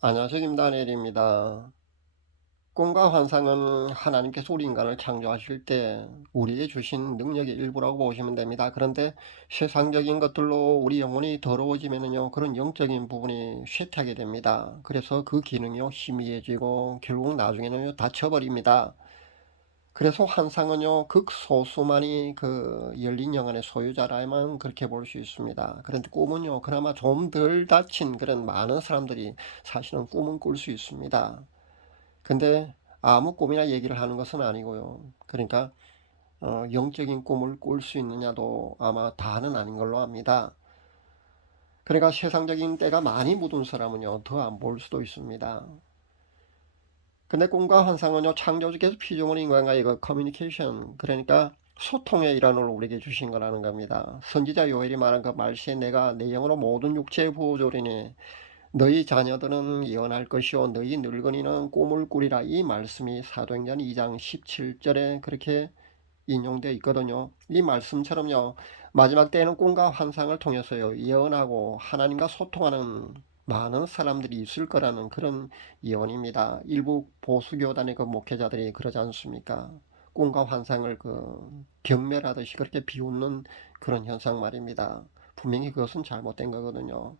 안녕하세요. 김다니엘입니다. 꿈과 환상은 하나님께서 우리 인간을 창조하실 때 우리에게 주신 능력의 일부라고 보시면 됩니다. 그런데 세상적인 것들로 우리 영혼이 더러워지면요, 그런 영적인 부분이 쇠퇴하게 됩니다. 그래서 그 기능이 희미해지고 결국 나중에는 다쳐버립니다. 그래서 환상은요, 극소수만이 그 열린 영혼의 소유자라면 그렇게 볼 수 있습니다. 그런데 꿈은요, 그나마 좀 덜 다친 그런 많은 사람들이 사실은 꿈은 꿀 수 있습니다. 근데 아무 꿈이나 얘기를 하는 것은 아니고요. 그러니까 영적인 꿈을 꿀 수 있느냐도 아마 다는 아닌 걸로 압니다. 그러니까 세상적인 때가 많이 묻은 사람은요, 더 안 볼 수도 있습니다. 근데 꿈과 환상은요, 창조주께서 피조물 인간과의 그 커뮤니케이션, 그러니까 소통의 일환을 우리에게 주신 거라는 겁니다. 선지자 요엘이 말한 그 말시에 내가 내 영으로 모든 육체의 부조리니 너희 자녀들은 예언할 것이요 너희 늙은이는 꿈을 꾸리라, 이 말씀이 사도행전 2장 17절에 그렇게 인용되어 있거든요. 이 말씀처럼요, 마지막 때에는 꿈과 환상을 통해서요, 예언하고 하나님과 소통하는 많은 사람들이 있을 거라는 그런 예언입니다. 일부 보수교단의 그 목회자들이 그러지 않습니까? 꿈과 환상을 그 경멸하듯이 그렇게 비웃는 그런 현상 말입니다. 분명히 그것은 잘못된 거거든요.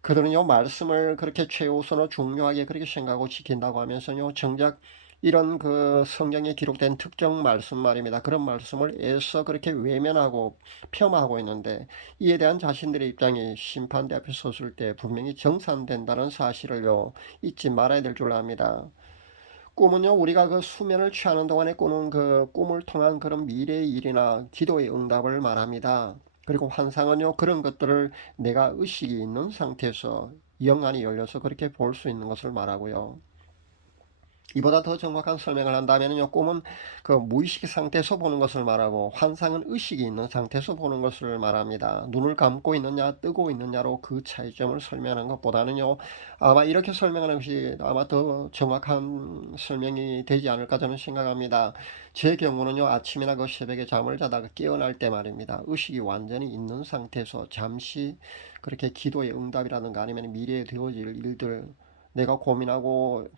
그들은요, 말씀을 그렇게 최우선으로 중요하게 그렇게 생각하고 지킨다고 하면서요, 정작 이런 그 성경에 기록된 특정 말씀 말입니다. 그런 말씀을 애써 그렇게 외면하고 폄하하고 있는데, 이에 대한 자신들의 입장이 심판대 앞에 섰을 때 분명히 정산된다는 사실을요, 잊지 말아야 될 줄 압니다. 꿈은요, 우리가 그 수면을 취하는 동안에 꾸는 그 꿈을 통한 그런 미래의 일이나 기도의 응답을 말합니다. 그리고 환상은요, 그런 것들을 내가 의식이 있는 상태에서 영안이 열려서 그렇게 볼 수 있는 것을 말하고요. 이보다 더 정확한 설명을 한다면요, 꿈은 그 무의식 상태에서 보는 것을 말하고 환상은 의식이 있는 상태에서 보는 것을 말합니다. 눈을 감고 있느냐 뜨고 있느냐로 그 차이점을 설명하는 것보다는요, 아마 이렇게 설명하는 것이 아마 더 정확한 설명이 되지 않을까 저는 생각합니다. 제 경우는요, 아침이나 그 새벽에 잠을 자다가 깨어날 때 말입니다, 의식이 완전히 있는 상태에서 잠시 그렇게 기도의 응답이라든가 아니면 미래에 되어질 일들, 내가 고민하고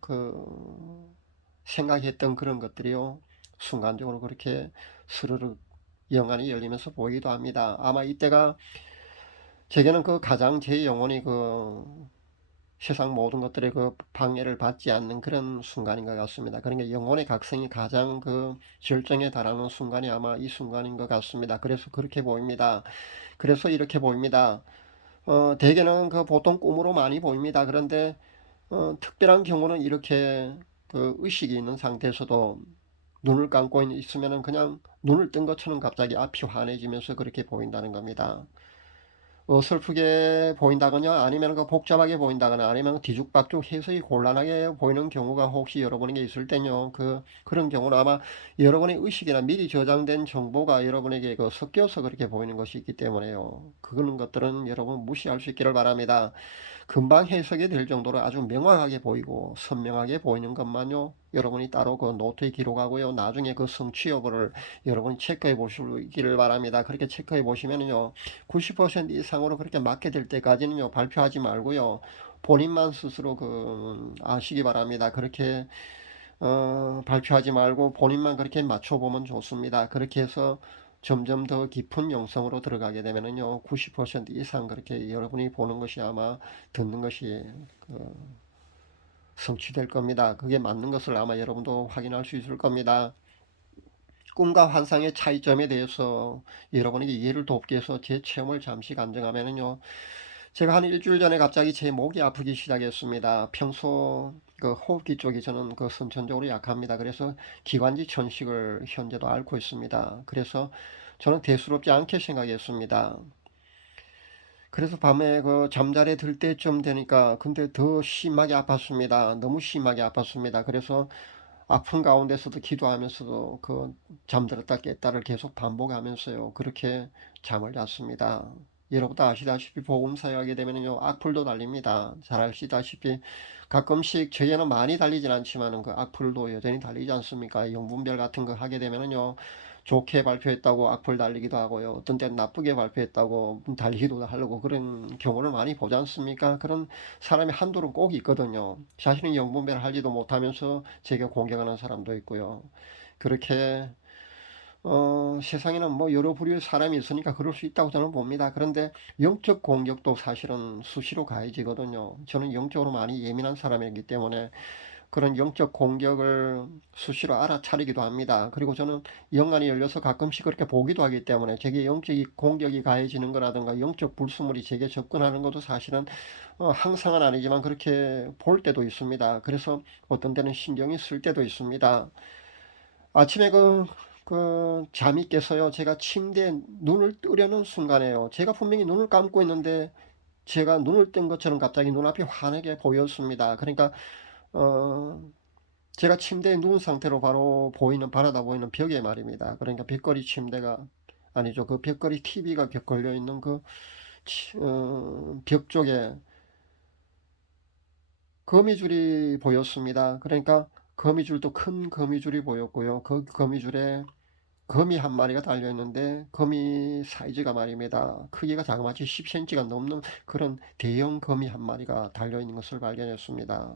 생각했던 그런 것들이요, 순간적으로 그렇게 스르륵 영안이 열리면서 보이기도 합니다. 아마 이때가 제게는 그 가장 제 영혼이 그 세상 모든 것들의 그 방해를 받지 않는 그런 순간인 것 같습니다. 그러니까 영혼의 각성이 가장 그 절정에 달하는 순간이 아마 이 순간인 것 같습니다. 그래서 그렇게 보입니다. 그래서 이렇게 보입니다. 대개는 그 보통 꿈으로 많이 보입니다. 그런데 특별한 경우는 이렇게 그 의식이 있는 상태에서도 눈을 감고 있으면은 그냥 눈을 뜬 것처럼 갑자기 앞이 환해지면서 그렇게 보인다는 겁니다. 슬프게 보인다거나 아니면 그 복잡하게 보인다거나 아니면 뒤죽박죽 해석이 곤란하게 보이는 경우가 혹시 여러분에게 있을 때요, 그런 경우는 아마 여러분의 의식이나 미리 저장된 정보가 여러분에게 그 섞여서 그렇게 보이는 것이 있기 때문에요. 그런 것들은 여러분 무시할 수 있기를 바랍니다. 금방 해석이 될 정도로 아주 명확하게 보이고 선명하게 보이는 것만요, 여러분이 따로 그 노트에 기록하고요, 나중에 그 성취 여부를 여러분이 체크해 보시기를 바랍니다. 그렇게 체크해 보시면요, 90% 이상으로 그렇게 맞게 될 때까지는요, 발표하지 말고요, 본인만 스스로 아시기 바랍니다. 그렇게 발표하지 말고 본인만 그렇게 맞춰보면 좋습니다. 그렇게 해서 점점 더 깊은 영성으로 들어가게 되면은요, 90% 이상 그렇게 여러분이 보는 것이 아마 듣는 것이 그 성취될 겁니다. 그게 맞는 것을 아마 여러분도 확인할 수 있을 겁니다. 꿈과 환상의 차이점에 대해서 여러분에게 이해를 돕기 위해서 제 체험을 잠시 간증하면은요, 제가 한 일주일 전에 갑자기 제 목이 아프기 시작했습니다. 평소 그 호흡기 쪽이 저는 그 선천적으로 약합니다. 그래서 기관지 천식을 현재도 앓고 있습니다. 그래서 저는 대수롭지 않게 생각했습니다. 그래서 밤에 그 잠자리에 들 때쯤 되니까 근데 더 심하게 아팠습니다. 너무 심하게 아팠습니다. 그래서 아픈 가운데서도 기도하면서도 그 잠들었다 깼다를 계속 반복하면서요, 그렇게 잠을 잤습니다. 여러분도 아시다시피 복음 사역하게 되면요, 악플도 달립니다. 잘 아시다시피 가끔씩 저에는 많이 달리진 않지만은 그 악플도 여전히 달리지 않습니까? 영분별 같은 거 하게 되면요, 좋게 발표했다고 악플 달리기도 하고요. 어떤 때는 나쁘게 발표했다고 달리기도 하려고 그런 경우를 많이 보지 않습니까? 그런 사람이 한둘은 꼭 있거든요. 자신은 영분별 하지도 못하면서 제게 공격하는 사람도 있고요. 그렇게 세상에는 뭐 여러 부류의 사람이 있으니까 그럴 수 있다고 저는 봅니다. 그런데 영적 공격도 사실은 수시로 가해지거든요. 저는 영적으로 많이 예민한 사람이기 때문에 그런 영적 공격을 수시로 알아차리기도 합니다. 그리고 저는 영안이 열려서 가끔씩 그렇게 보기도 하기 때문에 제게 영적 공격이 가해지는 거라든가 영적 불순물이 제게 접근하는 것도 사실은 항상은 아니지만 그렇게 볼 때도 있습니다. 그래서 어떤 때는 신경이 쓸 때도 있습니다. 아침에 잠이 깨서요. 제가 침대에 눈을 뜨려는 순간에요. 제가 분명히 눈을 감고 있는데 제가 눈을 뜬 것처럼 갑자기 눈앞이 환하게 보였습니다. 그러니까, 어, 제가 침대에 누운 상태로 바로 바라다 보이는 벽에 말입니다. 그러니까 벽걸이 침대가, 아니죠. 그 벽걸이 TV가 걸려 있는 벽 쪽에 거미줄이 보였습니다. 그러니까 거미줄도 큰 거미줄이 보였고요. 그 거미줄에 거미 한 마리가 달려있는데 거미 사이즈가 말입니다. 크기가 자그마치 10cm가 넘는 그런 대형 거미 한 마리가 달려있는 것을 발견했습니다.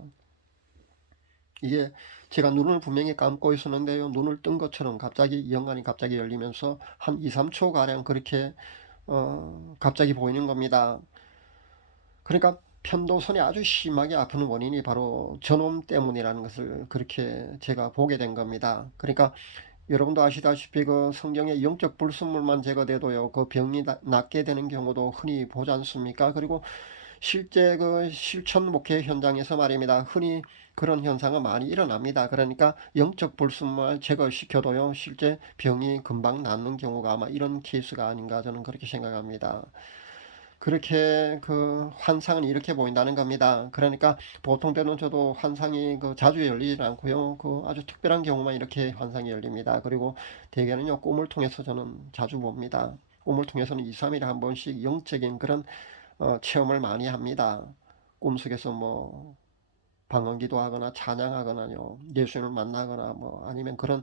이게 제가 눈을 분명히 감고 있었는데요. 눈을 뜬 것처럼 갑자기 영안이 갑자기 열리면서 한 2, 3초 가량 그렇게 갑자기 보이는 겁니다. 그러니까 편도선이 아주 심하게 아픈 원인이 바로 저놈 때문이라는 것을 그렇게 제가 보게 된 겁니다. 그러니까 여러분도 아시다시피 그 성경에 영적 불순물만 제거돼도요, 그 병이 낫게 되는 경우도 흔히 보지 않습니까? 그리고 실제 그 실천 목회 현장에서 말입니다. 흔히 그런 현상은 많이 일어납니다. 그러니까 영적 불순물 제거시켜도요, 실제 병이 금방 낫는 경우가 아마 이런 케이스가 아닌가 저는 그렇게 생각합니다. 그렇게 그 환상은 이렇게 보인다는 겁니다. 그러니까 보통 때는 저도 환상이 자주 열리지 않고요. 그 아주 특별한 경우만 이렇게 환상이 열립니다. 그리고 대개는요, 꿈을 통해서 저는 자주 봅니다. 꿈을 통해서는 2, 3일에 한 번씩 영적인 그런 체험을 많이 합니다. 꿈속에서 뭐 방언기도 하거나 찬양하거나요, 예수님을 만나거나 뭐 아니면 그런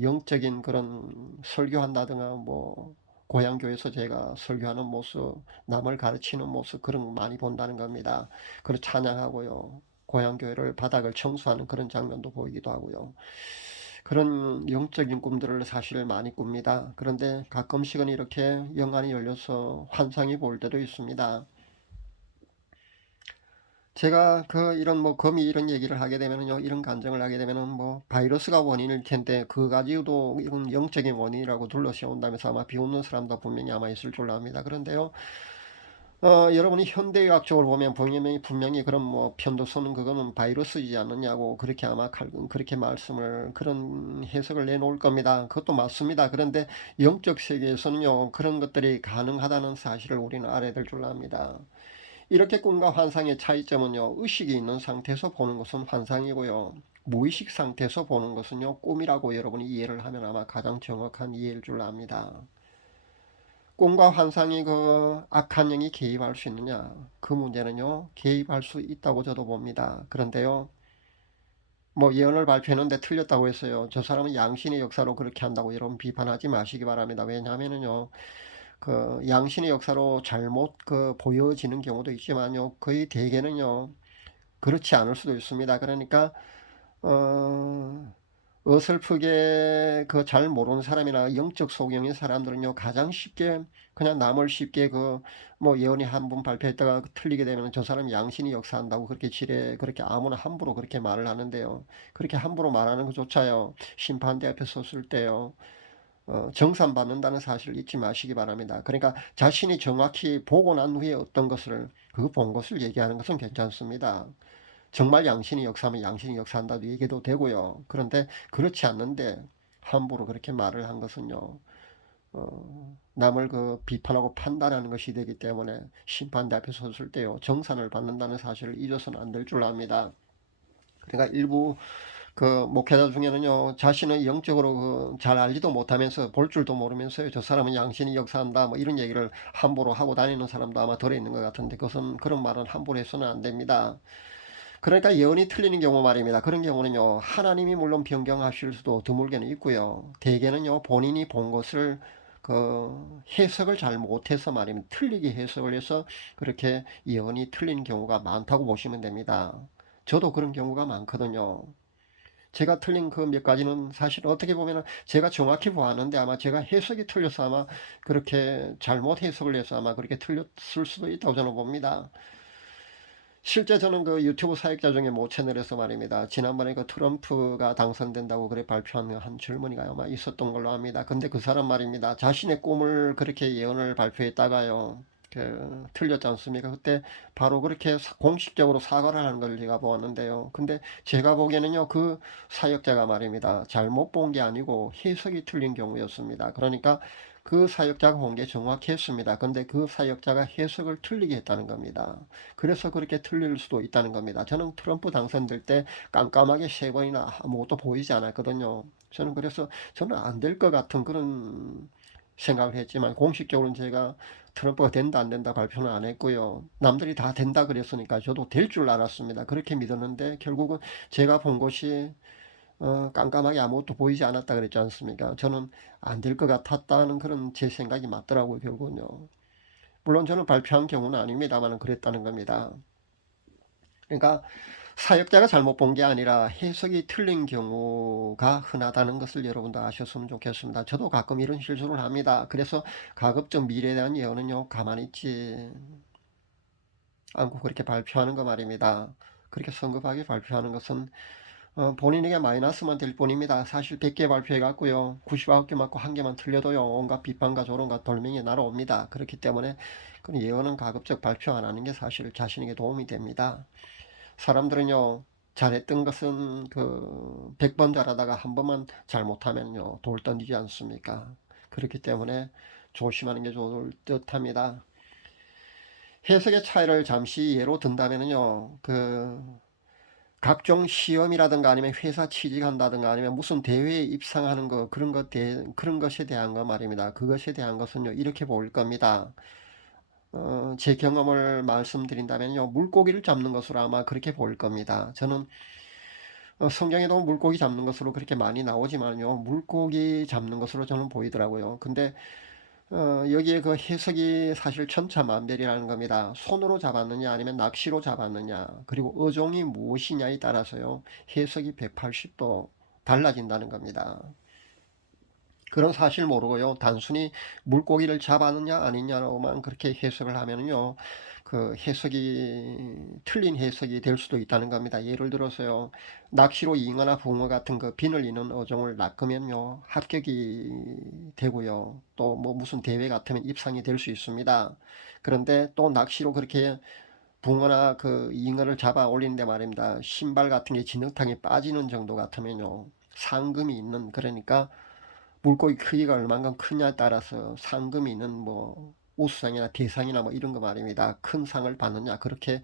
영적인 그런 설교한다든가 뭐 고향교회에서 제가 설교하는 모습, 남을 가르치는 모습 그런 거 많이 본다는 겁니다. 그리고 찬양하고요, 고향교회를 바닥을 청소하는 그런 장면도 보이기도 하고요. 그런 영적인 꿈들을 사실 많이 꿉니다. 그런데 가끔씩은 이렇게 영안이 열려서 환상이 보일 때도 있습니다. 제가 이런 뭐 거미 이런 얘기를 하게 되면은요, 이런 간증을 하게 되면은 뭐 바이러스가 원인일 텐데 그 가지고도 이건 영적인 원인이라고 둘러세운다면서 아마 비웃는 사람도 분명히 아마 있을 줄로 압니다. 그런데요, 여러분이 현대의학적으로 보면 분명히 그런 뭐 편도선은 그거는 바이러스이지 않느냐고 그렇게 아마 그렇게 말씀을 그런 해석을 내놓을 겁니다. 그것도 맞습니다. 그런데 영적 세계에서는요, 그런 것들이 가능하다는 사실을 우리는 알아야 될 줄 압니다. 이렇게 꿈과 환상의 차이점은요, 의식이 있는 상태에서 보는 것은 환상이고요, 무의식 상태에서 보는 것은요, 꿈이라고 여러분이 이해를 하면 아마 가장 정확한 이해일 줄 압니다. 꿈과 환상이 악한 영이 개입할 수 있느냐? 그 문제는요, 개입할 수 있다고 저도 봅니다. 그런데요, 뭐 예언을 발표했는데 틀렸다고 했어요. 저 사람은 양신의 역사로 그렇게 한다고 여러분 비판하지 마시기 바랍니다. 왜냐하면은요, 양신의 역사로 잘못 보여지는 경우도 있지만요, 거의 대개는요, 그렇지 않을 수도 있습니다. 그러니까, 어, 어설프게 잘 모르는 사람이나 영적 소경인 사람들은요, 가장 쉽게 그냥 남을 쉽게 뭐 예언이 한 번 발표했다가 틀리게 되면 저 사람 양신이 역사한다고 그렇게 그렇게 아무나 함부로 그렇게 말을 하는데요. 그렇게 함부로 말하는 것조차요, 심판대 앞에 섰을 때요, 정산받는다는 사실을 잊지 마시기 바랍니다. 그러니까 자신이 정확히 보고 난 후에 어떤 것을, 그 본 것을 얘기하는 것은 괜찮습니다. 정말 양신이 역사하면 양신이 역사한다도 얘기도 되고요. 그런데 그렇지 않는데 함부로 그렇게 말을 한 것은요, 남을 비판하고 판단하는 것이 되기 때문에 심판대 앞에 섰을 때요, 정산을 받는다는 사실을 잊어서는 안 될 줄 압니다. 그러니까 일부 목회자 중에는요, 자신은 영적으로 잘 알지도 못하면서 볼 줄도 모르면서요, 저 사람은 양신이 역사한다 뭐 이런 얘기를 함부로 하고 다니는 사람도 아마 들어 있는 것 같은데, 그것은 그런 말은 함부로 해서는 안 됩니다. 그러니까 예언이 틀리는 경우 말입니다. 그런 경우는요, 하나님이 물론 변경하실 수도 드물게는 있고요. 대개는요, 본인이 본 것을 해석을 잘 못해서 말입니다. 틀리게 해석을 해서 그렇게 예언이 틀린 경우가 많다고 보시면 됩니다. 저도 그런 경우가 많거든요. 제가 틀린 그 몇 가지는 사실 어떻게 보면 제가 정확히 보았는데 아마 제가 해석이 틀려서 아마 그렇게 잘못 해석을 해서 아마 그렇게 틀렸을 수도 있다고 저는 봅니다. 실제 저는 그 유튜브 사역자 중에 모 채널에서 말입니다. 지난번에 그 트럼프가 당선된다고 그래 발표한 한 젊은이가 아마 있었던 걸로 압니다. 근데 그 사람 말입니다. 자신의 꿈을 그렇게 예언을 발표했다가요. 틀렸지 않습니까? 그때 바로 그렇게 공식적으로 사과를 하는 걸 제가 보았는데요. 근데 제가 보기에는요, 그 사역자가 말입니다. 잘못 본 게 아니고 해석이 틀린 경우였습니다. 그러니까 그 사역자가 본 게 정확했습니다. 근데 그 사역자가 해석을 틀리게 했다는 겁니다. 그래서 그렇게 틀릴 수도 있다는 겁니다. 저는 트럼프 당선될 때 깜깜하게 세 번이나 아무것도 보이지 않았거든요. 저는 그래서 저는 안 될 것 같은 그런 생각을 했지만 공식적으로는 제가 트럼프가 된다 안 된다 발표는 안 했고요. 남들이 다 된다 그랬으니까 저도 될 줄 알았습니다. 그렇게 믿었는데 결국은 제가 본 것이 깜깜하게 아무것도 보이지 않았다 그랬지 않습니까? 저는 안 될 것 같았다는 그런 제 생각이 맞더라고요, 결국은요. 물론 저는 발표한 경우는 아닙니다만 그랬다는 겁니다. 그러니까 사역자가 잘못 본 게 아니라 해석이 틀린 경우가 흔하다는 것을 여러분도 아셨으면 좋겠습니다. 저도 가끔 이런 실수를 합니다. 그래서 가급적 미래에 대한 예언은요, 가만히 있지 않고 그렇게 발표하는 거 말입니다. 그렇게 성급하게 발표하는 것은 본인에게 마이너스만 될 뿐입니다. 사실 100개 발표해 갖고요. 99개 맞고 한 개만 틀려도요. 온갖 비판과 조롱과 돌멩이 날아옵니다. 그렇기 때문에 그 예언은 가급적 발표 안 하는 게 사실 자신에게 도움이 됩니다. 사람들은요. 잘했던 것은 100번 잘하다가 한 번만 잘못하면요. 돌 던지지 않습니까? 그렇기 때문에 조심하는 게 좋을 듯 합니다. 해석의 차이를 잠시 예로 든다면요. 각종 시험이라든가 아니면 회사 취직한다든가 아니면 무슨 대회에 입상하는 거 그런 것에 대한 거 말입니다. 그것에 대한 것은요 이렇게 보일 겁니다. 제 경험을 말씀드린다면요 물고기를 잡는 것으로 아마 그렇게 보일 겁니다. 저는 성경에도 물고기 잡는 것으로 그렇게 많이 나오지만요 물고기 잡는 것으로 저는 보이더라고요. 근데 여기에 그 해석이 사실 천차만별이라는 겁니다. 손으로 잡았느냐 아니면 낚시로 잡았느냐 그리고 어종이 무엇이냐에 따라서요 해석이 180도 달라진다는 겁니다. 그런 사실 모르고요 단순히 물고기를 잡았느냐 아니냐로만 그렇게 해석을 하면요 틀린 해석이 될 수도 있다는 겁니다. 예를 들어서요 낚시로 잉어나 붕어 같은 그 비늘 있는 어종을 낚으면요 합격이 되고요 또 뭐 무슨 대회 같으면 입상이 될 수 있습니다. 그런데 또 낚시로 그렇게 붕어나 잉어를 잡아 올리는데 말입니다 신발 같은 게 진흙탕에 빠지는 정도 같으면요 상금이 있는 그러니까 물고기 크기가 얼만큼 크냐에 따라서 상금이 있는 뭐 우수상이나 대상이나 뭐 이런 거 말입니다. 큰 상을 받느냐 그렇게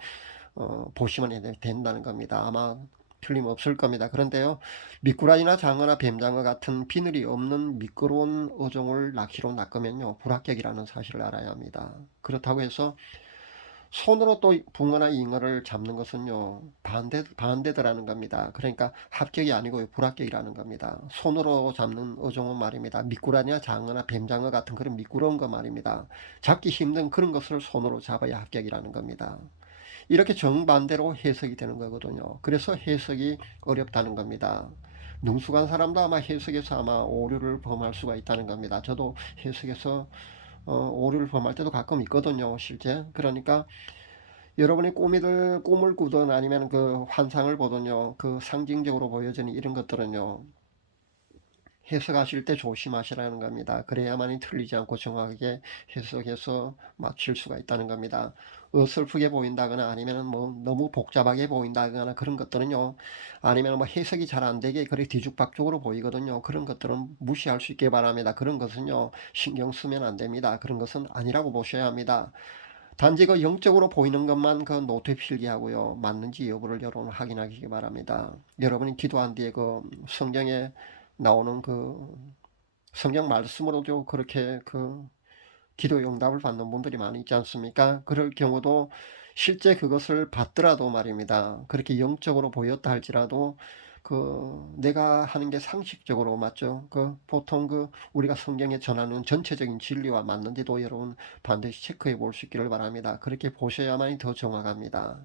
보시면 된다는 겁니다. 아마 틀림없을 겁니다. 그런데요 미꾸라지나 장어나 뱀장어 같은 비늘이 없는 미끄러운 어종을 낚시로 낚으면요 불합격이라는 사실을 알아야 합니다. 그렇다고 해서 손으로 또 붕어나 잉어를 잡는 것은요 반대더라는 겁니다. 그러니까 합격이 아니고 불합격이라는 겁니다. 손으로 잡는 어종은 말입니다 미꾸라지나 장어나 뱀장어 같은 그런 미끄러운 거 말입니다. 잡기 힘든 그런 것을 손으로 잡아야 합격이라는 겁니다. 이렇게 정반대로 해석이 되는 거거든요. 그래서 해석이 어렵다는 겁니다. 능숙한 사람도 아마 해석에서 아마 오류를 범할 수가 있다는 겁니다. 저도 해석에서 오류를 범할 때도 가끔 있거든요, 실제. 그러니까 여러분이 꿈을 꾸든 아니면 그 환상을 보든요, 그 상징적으로 보여지는 이런 것들은요, 해석하실 때 조심하시라는 겁니다. 그래야만이 틀리지 않고 정확하게 해석해서 맞출 수가 있다는 겁니다. 어설프게 보인다거나 아니면 뭐 너무 복잡하게 보인다거나 그런 것들은요, 아니면 뭐 해석이 잘 안 되게 그래 뒤죽박죽으로 보이거든요. 그런 것들은 무시할 수 있게 바랍니다. 그런 것은요, 신경 쓰면 안 됩니다. 그런 것은 아니라고 보셔야 합니다. 단지 그 영적으로 보이는 것만 그 노트에 필기하고요. 맞는지 여부를 여러분 확인하시기 바랍니다. 여러분이 기도한 뒤에 그 성경에 나오는 그 성경 말씀으로도 그렇게 기도 응답을 받는 분들이 많이 있지 않습니까? 그럴 경우도 실제 그것을 받더라도 말입니다. 그렇게 영적으로 보였다 할지라도 내가 하는 게 상식적으로 맞죠? 보통 우리가 성경에 전하는 전체적인 진리와 맞는지도 여러분 반드시 체크해 볼 수 있기를 바랍니다. 그렇게 보셔야만이 더 정확합니다.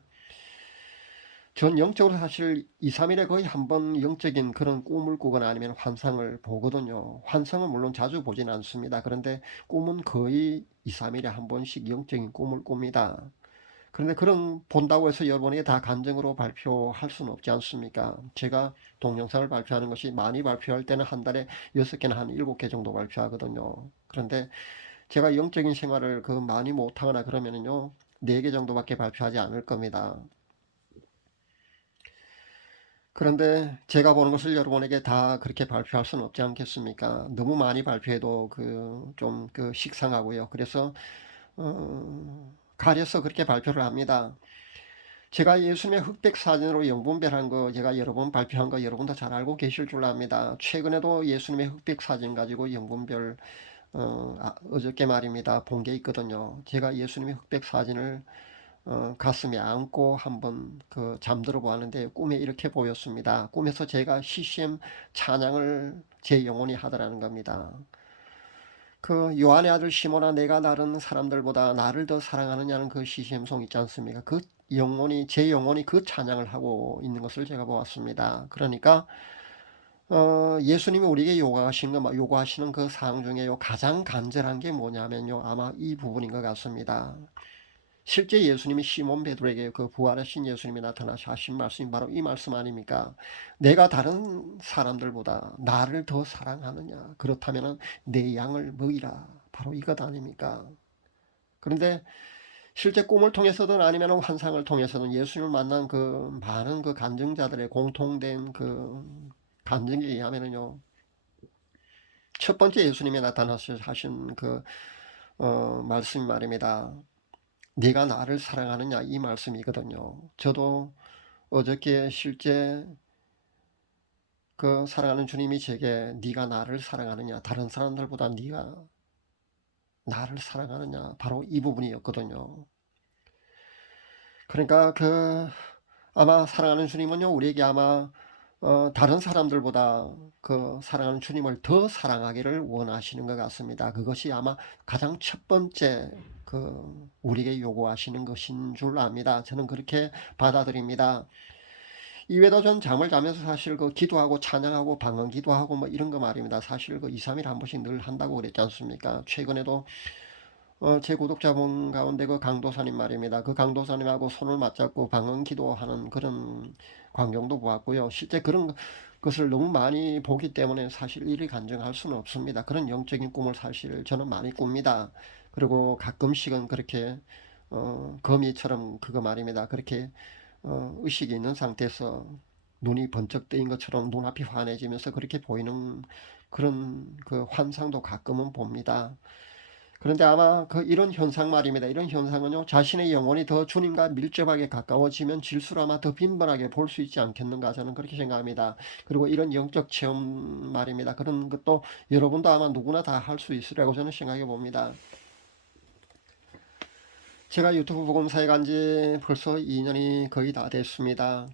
전 영적으로 사실 2, 3일에 거의 한 번 영적인 그런 꿈을 꾸거나 아니면 환상을 보거든요. 환상은 물론 자주 보진 않습니다. 그런데 꿈은 거의 2, 3일에 한 번씩 영적인 꿈을 꿉니다. 그런데 그런 본다고 해서 여러분에게 다 간증으로 발표할 수는 없지 않습니까? 제가 동영상을 발표하는 것이 많이 발표할 때는 한 달에 6개나 한 7개 정도 발표하거든요. 그런데 제가 영적인 생활을 많이 못하거나 그러면은요, 4개 정도밖에 발표하지 않을 겁니다. 그런데 제가 보는 것을 여러분에게 다 그렇게 발표할 수는 없지 않겠습니까? 너무 많이 발표해도 좀 식상하고요. 그래서 가려서 그렇게 발표를 합니다. 제가 예수님의 흑백 사진으로 영분별한 거 제가 여러 번 발표한 거 여러분도 잘 알고 계실 줄 압니다. 최근에도 예수님의 흑백 사진 가지고 영분별 어저께 말입니다. 본 게 있거든요. 제가 예수님의 흑백 사진을 가슴에 안고 한번 잠들어 보았는데 꿈에 이렇게 보였습니다. 꿈에서 제가 CCM 찬양을 제 영혼이 하더라는 겁니다. 요한의 아들 시몬아 내가 다른 사람들보다 나를 더 사랑하느냐는 CCM송 있지 않습니까? 제 영혼이 그 찬양을 하고 있는 것을 제가 보았습니다. 그러니까 예수님이 우리에게 요구하시는 그 사항 중에 가장 간절한 게 뭐냐면요. 아마 이 부분인 것 같습니다. 실제 예수님이 시몬 베드로에게 부활하신 예수님이 나타나셔 하신 말씀이 바로 이 말씀 아닙니까? 내가 다른 사람들보다 나를 더 사랑하느냐? 그렇다면 내 양을 먹이라. 바로 이것 아닙니까? 그런데 실제 꿈을 통해서든 아니면 환상을 통해서든 예수님을 만난 많은 간증자들의 공통된 간증에 의하면요. 첫 번째 예수님이 나타나셔 하신 말씀이 말입니다. 네가 나를 사랑하느냐 이 말씀이거든요. 저도 어저께 실제 사랑하는 주님이 제게 네가 나를 사랑하느냐 다른 사람들보다 네가 나를 사랑하느냐 바로 이 부분이었거든요. 그러니까 아마 사랑하는 주님은요 우리에게 아마 다른 사람들보다 사랑하는 주님을 더 사랑하기를 원하시는 것 같습니다. 그것이 아마 가장 첫 번째 우리에게 요구하시는 것인 줄 압니다. 저는 그렇게 받아들입니다. 이외에도 전 잠을 자면서 사실 기도하고 찬양하고 방언 기도하고 뭐 이런 거 말입니다. 사실 2, 3일 한 번씩 늘 한다고 그랬지 않습니까? 최근에도 제 구독자분 가운데 강도사님 말입니다. 강도사님하고 손을 맞잡고 방언 기도하는 그런 광경도 보았고요. 실제 그런 것을 너무 많이 보기 때문에 사실 이리 간증할 수는 없습니다. 그런 영적인 꿈을 사실 저는 많이 꿉니다. 그리고 가끔씩은 그렇게 거미처럼 그거 말입니다. 그렇게 의식이 있는 상태에서 눈이 번쩍 뜨인 것처럼 눈앞이 환해지면서 그렇게 보이는 그런 환상도 가끔은 봅니다. 그런데 아마 이런 현상 말입니다. 이런 현상은요, 자신의 영혼이 더 주님과 밀접하게 가까워지면 질수록 아마 더 빈번하게 볼 수 있지 않겠는가 저는 그렇게 생각합니다. 그리고 이런 영적 체험 말입니다. 그런 것도 여러분도 아마 누구나 다 할 수 있으리라고 저는 생각해 봅니다. 제가 유튜브 복음사에 간 지 벌써 2년이 거의 다 됐습니다.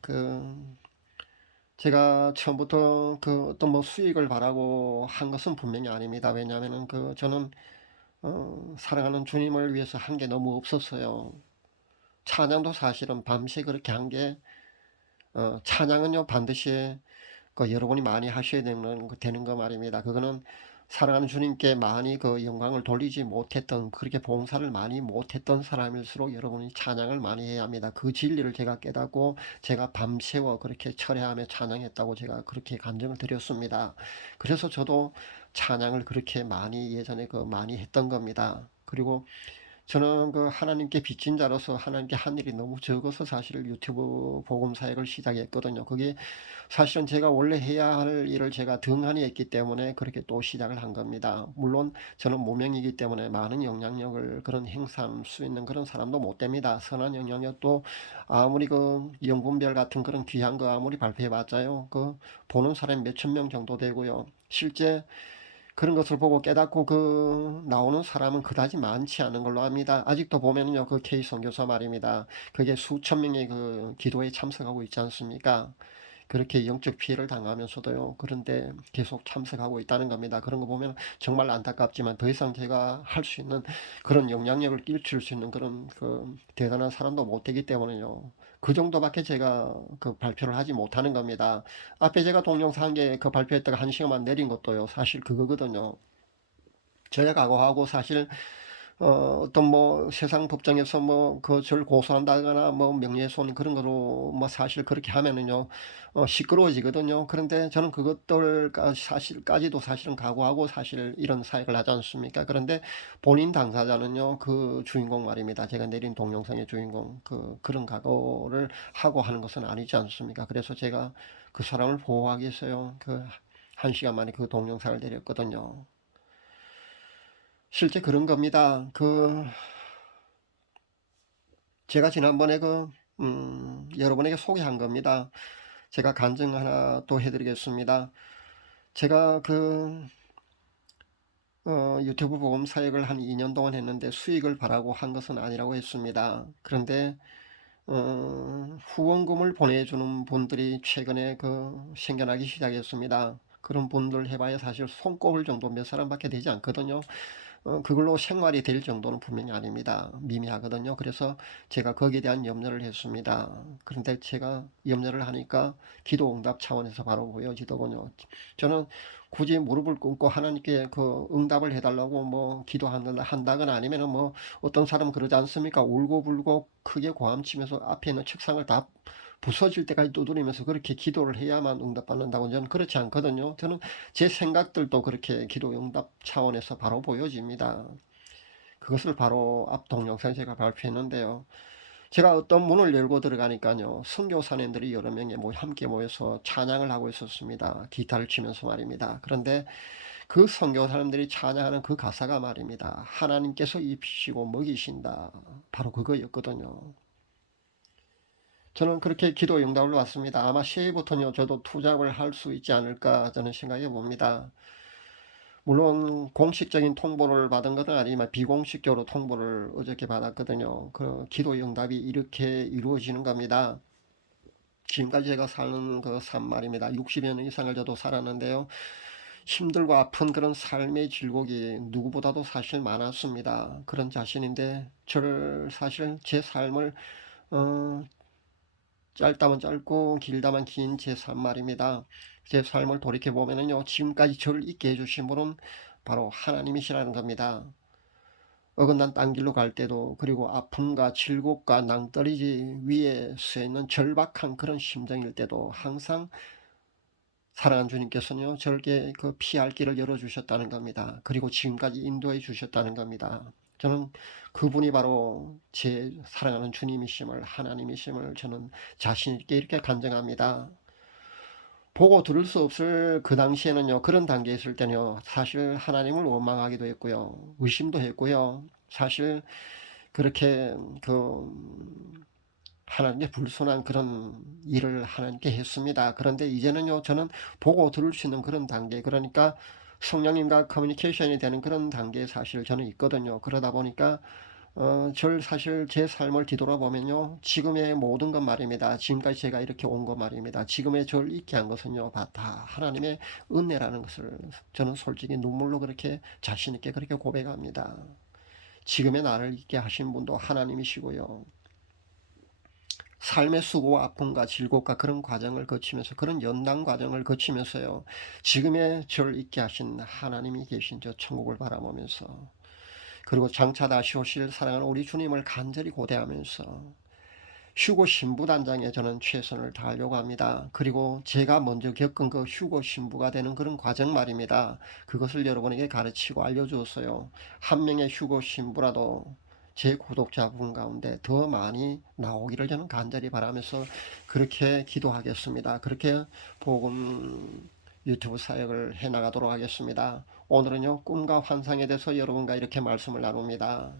제가 처음부터 어떤 수익을 바라고 한 것은 분명히 아닙니다. 왜냐하면은 저는 사랑하는 주님을 위해서 한 게 너무 없었어요. 찬양도 사실은 밤새 그렇게 한 게, 찬양은요, 반드시 여러분이 많이 하셔야 되는 거 말입니다. 그거는 사랑하는 주님께 많이 영광을 돌리지 못했던, 그렇게 봉사를 많이 못했던 사람일수록 여러분이 찬양을 많이 해야 합니다. 그 진리를 제가 깨닫고 제가 밤새워 그렇게 철회하며 찬양했다고 제가 그렇게 간증을 드렸습니다. 그래서 저도 찬양을 그렇게 많이 예전에 많이 했던 겁니다. 그리고 저는 하나님께 빚진 자로서 하나님께 한 일이 너무 적어서 사실 유튜브 복음 사역을 시작했거든요. 그게 사실은 제가 원래 해야 할 일을 제가 등한히 했기 때문에 그렇게 또 시작을 한 겁니다. 물론 저는 무명이기 때문에 많은 영향력을 행사할 수 있는 그런 사람도 못 됩니다. 선한 영향력도 아무리 영분별 같은 그런 귀한 거 아무리 발표해봤자요. 보는 사람이 몇천 명 정도 되고요. 실제 그런 것을 보고 깨닫고 나오는 사람은 그다지 많지 않은 걸로 압니다. 아직도 보면은요, 그 K 선교사 말입니다. 그게 수천 명의 그 기도에 참석하고 있지 않습니까? 그렇게 영적 피해를 당하면서도요, 그런데 계속 참석하고 있다는 겁니다. 그런 거 보면 정말 안타깝지만 더 이상 제가 할 수 있는 그런 영향력을 끼칠 수 있는 그런 대단한 사람도 못 되기 때문에요. 그 정도밖에 제가 그 발표를 하지 못하는 겁니다. 앞에 제가 동영상 한 개 그 발표했다가 한 시간만 내린 것도요, 사실 그거거든요. 저야 각오하고 사실 어떤 뭐 세상 법정에서 뭐 그 절 고소한다거나 뭐 명예훼손 그런 거로 뭐 사실 그렇게 하면은요 시끄러워지거든요. 그런데 저는 그것들까지 사실까지도 사실은 각오하고 사실 이런 사역을 하지 않습니까? 그런데 본인 당사자는요 그 주인공 말입니다. 제가 내린 동영상의 주인공 그런 각오를 하고 하는 것은 아니지 않습니까? 그래서 제가 그 사람을 보호하기 위해서요 그 한 시간 만에 그 동영상을 내렸거든요. 실제 그런 겁니다. 제가 지난번에 여러분에게 소개한 겁니다. 제가 간증 하나 또 해드리겠습니다. 제가 유튜브 보험 사역을 한 2년 동안 했는데 수익을 바라고 한 것은 아니라고 했습니다. 그런데, 후원금을 보내주는 분들이 최근에 생겨나기 시작했습니다. 그런 분들 해봐야 사실 손꼽을 정도 몇 사람밖에 되지 않거든요. 그걸로 생활이 될 정도는 분명히 아닙니다. 미미하거든요. 그래서 제가 거기에 대한 염려를 했습니다. 그런데 제가 염려를 하니까 기도 응답 차원에서 바로 보여지더군요. 저는 굳이 무릎을 꿇고 하나님께 응답을 해달라고 뭐 한다거나 아니면은 뭐 어떤 사람은 그러지 않습니까? 울고불고 크게 고함치면서 앞에 있는 책상을 다 부서질 때까지 두드리면서 그렇게 기도를 해야만 응답받는다고 저는 그렇지 않거든요. 저는 제 생각들도 그렇게 기도 응답 차원에서 바로 보여집니다. 그것을 바로 앞 동영상에 제가 발표했는데요. 제가 어떤 문을 열고 들어가니까요, 선교사님들이 여러 명이 함께 모여서 찬양을 하고 있었습니다. 기타를 치면서 말입니다. 그런데 그 선교사님들이 찬양하는 그 가사가 말입니다. 하나님께서 입히시고 먹이신다. 바로 그거였거든요. 저는 그렇게 기도 응답을 받습니다. 아마 새해부터는요, 저도 투잡을 할 수 있지 않을까 저는 생각해 봅니다. 물론 공식적인 통보를 받은 것은 아니지만 비공식적으로 통보를 어저께 받았거든요. 그 기도 응답이 이렇게 이루어지는 겁니다. 지금까지 제가 사는 그 삶 말입니다. 60여 년 이상을 저도 살았는데요. 힘들고 아픈 그런 삶의 질곡이 누구보다도 사실 많았습니다. 그런 자신인데 저를 사실 제 삶을 어, 짧다면 짧고 길다면 긴 제 삶 말입니다. 제 삶을 돌이켜보면요, 지금까지 저를 있게 해주신 분은 바로 하나님이시라는 겁니다. 어긋난 딴 길로 갈 때도, 그리고 아픔과 질곡과 낭떠러지 위에 서 있는 절박한 그런 심정일 때도 항상 사랑하는 주님께서는요, 저에게 피할 길을 열어주셨다는 겁니다. 그리고 지금까지 인도해 주셨다는 겁니다. 저는 그분이 바로 제 사랑하는 주님이심을, 하나님이심을 저는 자신있게 이렇게 간증합니다. 보고 들을 수 없을 그 당시에는요, 그런 단계에 있을 때는요, 사실 하나님을 원망하기도 했고요, 의심도 했고요, 사실 그렇게 하나님께 불순한 그런 일을 하나님께 했습니다. 그런데 이제는요, 저는 보고 들을 수 있는 그런 단계, 그러니까 성령님과 커뮤니케이션이 되는 그런 단계에 사실 저는 있거든요. 그러다 보니까 절 사실 제 삶을 뒤돌아보면요, 지금의 모든 것 말입니다. 지금까지 제가 이렇게 온 것 말입니다. 지금의 절 있게 한 것은요, 다 하나님의 은혜라는 것을 저는 솔직히 눈물로 그렇게 자신있게 그렇게 고백합니다. 지금의 나를 있게 하신 분도 하나님이시고요, 삶의 수고와 아픔과 질곡과 그런 과정을 거치면서, 그런 연단 과정을 거치면서요, 지금의 저를 있게 하신 하나님이 계신 저 천국을 바라보면서, 그리고 장차 다시 오실 사랑하는 우리 주님을 간절히 고대하면서 휴고 신부단장에 저는 최선을 다하려고 합니다. 그리고 제가 먼저 겪은 그 휴고 신부가 되는 그런 과정 말입니다. 그것을 여러분에게 가르치고 알려주었어요. 한 명의 휴고 신부라도 제 구독자분 가운데 더 많이 나오기를 저는 간절히 바라면서 그렇게 기도하겠습니다. 그렇게 복음 유튜브 사역을 해나가도록 하겠습니다. 오늘은요, 꿈과 환상에 대해서 여러분과 이렇게 말씀을 나눕니다.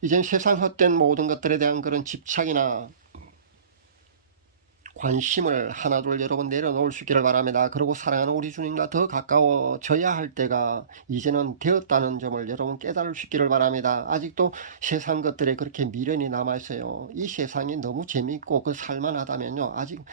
이젠 세상 헛된 모든 것들에 대한 그런 집착이나 관심을 하나둘 여러분 내려놓을 수 있기를 바랍니다. 그리고 사랑하는 우리 주님과 더 가까워져야 할 때가 이제는 되었다는 점을 여러분 깨달을 수 있기를 바랍니다. 아직도 세상 것들에 그렇게 미련이 남아있어요. 이 세상이 너무 재미있고 그 살만하다면요, 아직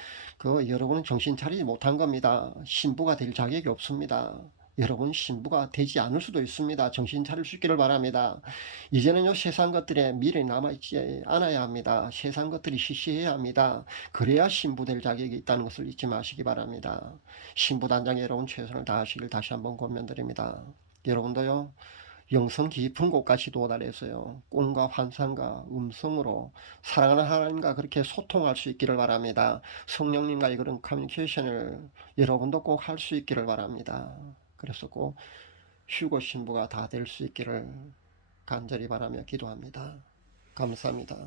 여러분은 정신 차리지 못한 겁니다. 신부가 될 자격이 없습니다. 여러분 신부가 되지 않을 수도 있습니다. 정신 차릴 수 있기를 바랍니다. 이제는요, 세상 것들에 미련이 남아있지 않아야 합니다. 세상 것들이 시시해야 합니다. 그래야 신부 될 자격이 있다는 것을 잊지 마시기 바랍니다. 신부 단장에 여러분 최선을 다하시길 다시 한번 권면드립니다. 여러분도요, 영성 깊은 곳까지 도달해서요, 꿈과 환상과 음성으로 사랑하는 하나님과 그렇게 소통할 수 있기를 바랍니다. 성령님과의 그런 커뮤니케이션을 여러분도 꼭 할 수 있기를 바랍니다. 그래서 꼭 휴고 신부가 다 될 수 있기를 간절히 바라며 기도합니다. 감사합니다.